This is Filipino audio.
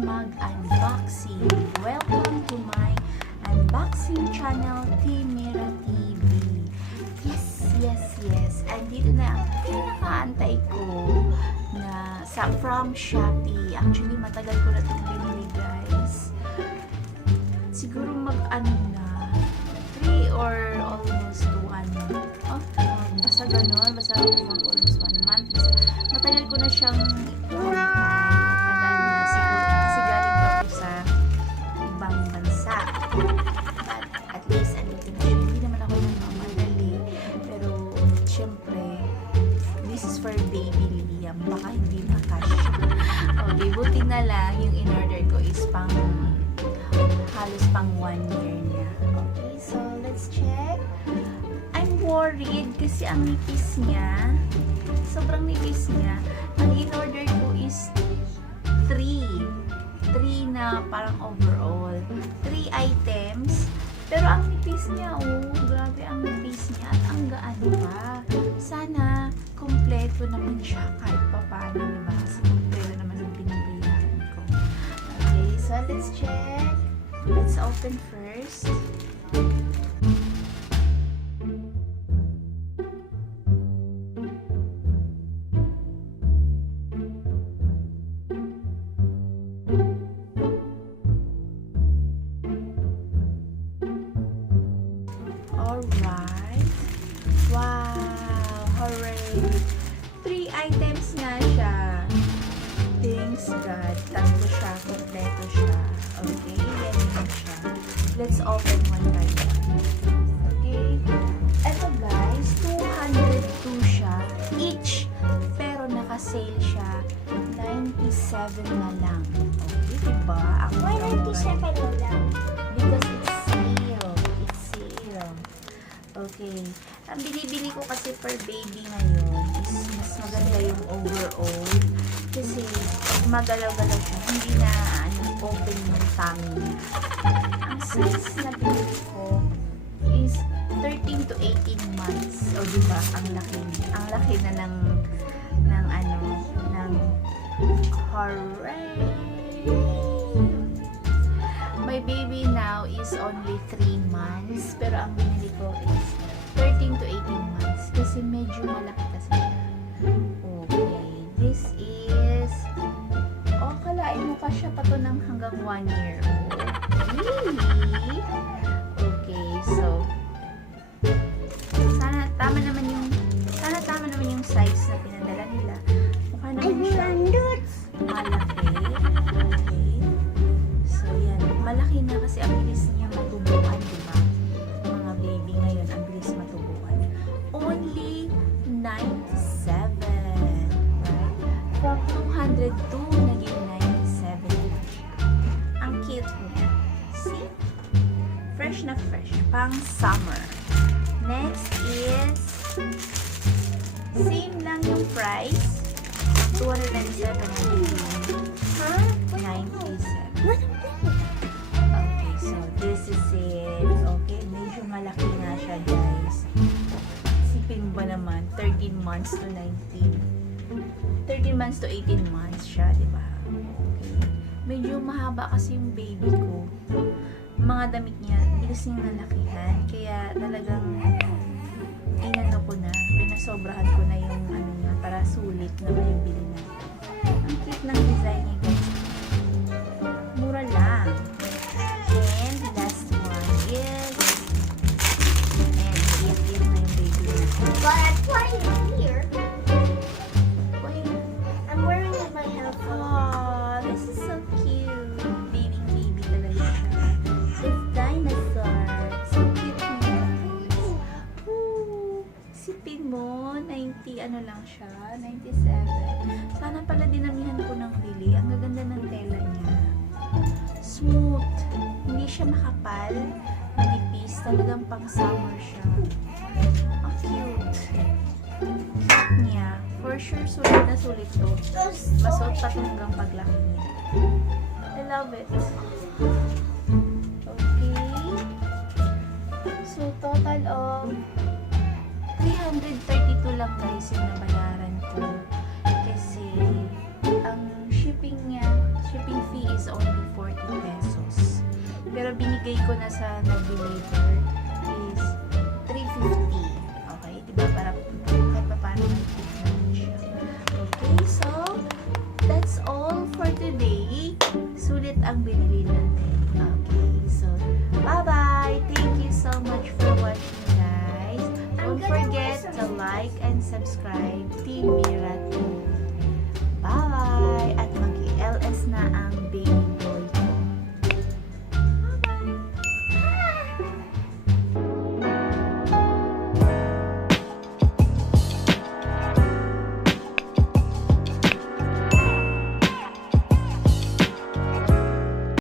mag-unboxing. Welcome to my unboxing channel, Mira TV. Yes. Andito na ang pinakaantay ko na from Shopee. Actually, matagal ko na itong binili, guys. Siguro mag-ano na 3 or almost 1 basta ganon, basta almost 1 month. Matagal ko na siyang kasi galing pa ako sa ibang bansa. But at least andito na siya. Hindi naman ako nagmamadali. Pero syempre, this is for baby Liam. Baka hindi na cash. Okay, buti na lang yung in-order ko is halos pang 1 year niya. Okay, so let's check. I'm worried kasi ang nipis niya. Sobrang nipis niya. Ang in-order ko is 3 na parang overall. 3 items. Pero ang nipis niya, grabe ang nipis niya. At ang gaan pa. Sana kompleto naman siya kahit pa paano, diba? Kasi kompleto naman ang pinibilihan ko. Okay, so let's check. Let's open first. Alright. Wow! Hooray! 3 items nga siya. Thanks God. Tatlo siya. Kompleto siya. Okay? Yan yun siya. Let's open one by one. Okay? Eto guys, 202 siya. Each. Pero naka-sale siya. 97 na lang. Okay? Diba? Why 97 na lang? Because it's sale. It's sale. Okay. Ang binibili ko kasi per baby ngayon is mas maganda yung overall. Kasi pag magalaw-galaw siya, hindi na open yung tummy niya. Ang size na binili ko is 13 to 18 months. O diba? Ang laki. Ang laki na ng hooray! My baby now is only 3 months. Pero ang binili ko is 13 to 18 months. Kasi medyo malaki kasi siya. Okay. This is... kalain mo pa siya pa to ng hanggang 1 year old. Really? Okay. So, sana tama naman yung size na pinadala nila. Mukha naman siya malaki. Okay. So, yan. Malaki na kasi ang bilis niya matubuan, diba? Mga baby ngayon, ang bilis matubuan. Only 97. Right? From 202, naging 97 na siya. Ang cute niya. See? Fresh na fresh. Pang summer. Next is same lang yung price. 297 Huh? 97. Okay, so this is it. Okay, medyo malaki na siya, guys. Sipin ba naman, 13 months to 13 months to 18 months siya, diba? Okay. Medyo mahaba kasi yung baby ko. Mga damit niya, bilis niyang nalakihan. Kaya talagang inano ko na, pinasobrahan ko na yung niya, para sulit na yung bili na. Ang cute ng design niya, guys. Mura lang. And last one is iyak na yung baby na. But I'm playing here. Wait. I'm wearing my headphones. Aww, this is so cute. Baby talaga siya. It's dinosaur. So cute niya. Sipin mo, 90 lang siya, 97. Sana pala dinamihan ko ng bili. Ang gaganda ng tela niya. Smooth. Hindi siya makapal. Manipis. Talagang pang summer siya. Ang cute. Cute niya. For sure, sulit na sulit to. Masuot pa ito hanggang paglaki niya. I love it. Okay. So, total of 332 lang guys yung nabayaran ko. Kasi, ang shipping niya, shipping fee is only 40 pesos. Pero binigay ko na sa nag-deliver is 350. Okay? Diba? Para kahit pa paano naman siya. Okay, so that's all for today. Sulit ang binili natin. Okay, so bye-bye. Thank you so much for watching, guys. Don't forget to like and subscribe Team Mira TV. Bye! At mag-LS na ang baby